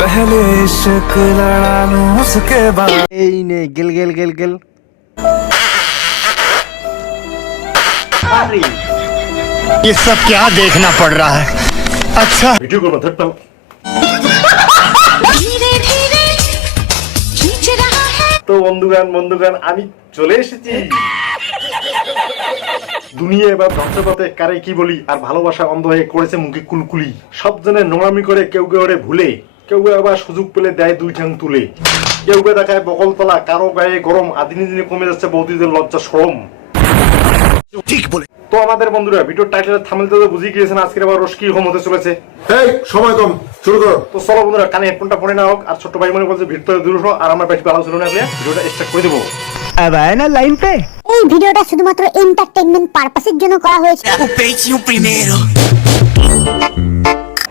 पहले इश्क लड़ा लूं उसके बाद এই নে গেল গেল গেল গেল। ये सब क्या देखना पड़ रहा है। अच्छा ভিডিও করবো ধরতাম। তো বন্ধুগান আমি চলে এসেছি দুনিয়া এবার ধ্বংসপথে কারে কি বলি আর ভালোবাসা অন্ধ হয়ে করেছে মুখে কুলকুলি সব জনে নোংরামি করে কেউ কেউ ভুলে কেউ আবার সুযোগ পেলে দেয় দুই ঠ্যাং তুলে কেউ দেখায় বকলতলা কারো গায়ে গরম আর দিনে দিনে কমে যাচ্ছে বৌদিদের লজ্জা শরম। ठीक बोले। তো আমাদের বন্ধুরা ভিডিওর টাইটেলের থাম্বনেল তো বুঝিয়ে গিয়েছেন আজকের আবার রোজ কি রকম হতে চলেছে। এই সময় কম, শুরু করো। তো চলো বন্ধুরা কানে হেডফোনটা পরে নাও আর ছোট্ট ভাই মনে বলছে ভিড় দূর হো আর আমার বেশি ভালো ছিল না ভিডিওটা স্টার্ট করে দেবো। अब आए ना लाइन पे। এই ভিডিওটা শুধুমাত্র এন্টারটেইনমেন্ট পারপাসের জন্য করা হয়েছে।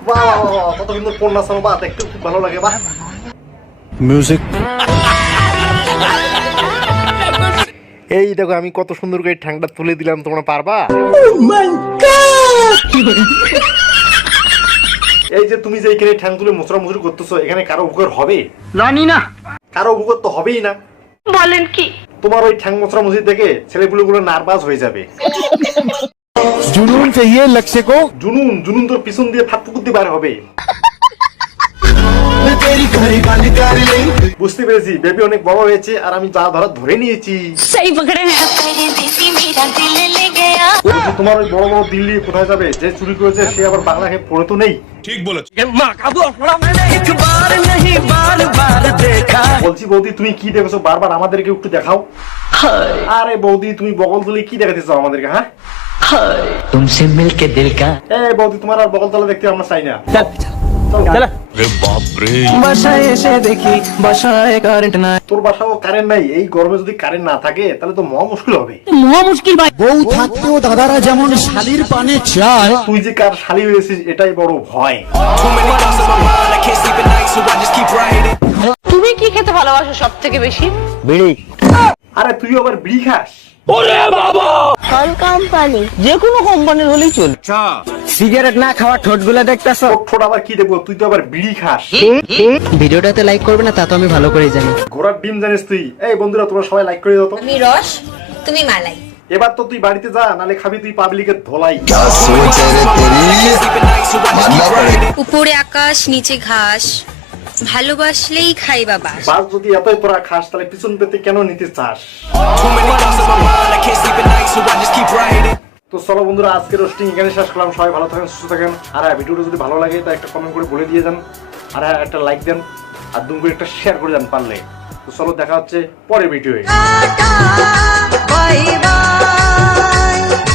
বাহ কত সুন্দর পড়না শোনো বা দেখতে খুব ভালো লাগে বাহ। म्यूजिक। এই দেখো আমি কত সুন্দর করে ঠ্যাংটা তুলে দিলাম তোমরা পারবা? এই যে তুমি যে এখানে ঠ্যাং তুলে মোচড়া মুচড়ি করতেছো এখানে কারো উপকার হবে? না কারো উপকার তো হবেই না। বলেন কি? তোমার ওই ঠ্যাং মোচড়া মুচড়ি দেখে ছেলেপুলেগুলো নার্ভাস হয়ে যাবে। जुनून चाहिए लक्ष्य को। জুনুন তোর পিছন দিয়ে ফাটফুকুর দিয়ে বার হবে। বুঝতে পেরেছি বেবি অনেক বড় হয়েছে আর আমি যা ধরা ধরে নিয়েছি। सही पकड़े हैं। বলছি, তোমার ওই বড় বড় দিল্লি কোথায় যাবে? যে চুরি করেছে সে আবার বাংলা খেয়ে পড়ে তো নেই। বলছি বৌদি তুমি কি দেখেছো বারবার আমাদেরকে একটু দেখাও। আরে বৌদি তুমি বগল তুলে কি দেখাতেছো আমাদেরকে? হ্যাঁ तुमसे मिलके दिल का এই বৌদি তোমার আর বগল তলা দেখতে আমরা চাই না। चल। বাসায় এসে দেখি বাসায় কারেন্ট নাই তোর বাসাও কারেন্ট নাই, এই গরমে যদি কারেন্ট না থাকে তাহলে তো মহা মুশকিল হবে। মহা মুশকিল ভাই। বউ থাকতেও দাদারা যেমন শালির পানে চায় তুই যে কার শালি হয়েছিস এটাই বড় ভয়। তুমি কি খেতে ভালোবাসো সব থেকে বেশি? बीड़ी। আরে তুই আবার বিড়ি খাস? কোন কোম্পানি? যে কোনো কোম্পানির হলেই চল। সিগারেট না খাওয়া ঠোঁটগুলো দেখতেছ। তোর ঠোঁট আবার কি দেখবো, তুই তো আবার বিড়ি খাস। ভিডিওটাতে লাইক করবে না তা তো আমি ভালো করেই জানি। ঘোড়ার ডিম জানিস তুই? এই বন্ধুরা তোমরা সবাই লাইক করে দাও তো। আমি রস, তুমি মালাই। এবার তো তুই বাড়িতে যা, নালে খাবি তুই পাবলিকের ধোলাই। উপরে আকাশ নিচে ঘাস, ভালোবাসলেই খাই বাবা। বাস যদি এতই তোরা খাস তাহলে পিছন পেতে কেন নিতে চাস? তো চলো বন্ধুরা আজকে রোস্টিং এখানে শেষ করলাম। সবাই ভালো থাকেন, সুস্থ থাকেন। আর হ্যাঁ ভিডিওটা যদি ভালো লাগে তা একটা কমেন্ট করে বলে দিয়ে যান। আর হ্যাঁ একটা লাইক দেন আর দুম করে একটা শেয়ার করে দেন পারলে। তো চলো দেখা হচ্ছে পরের ভিডিওয়ে।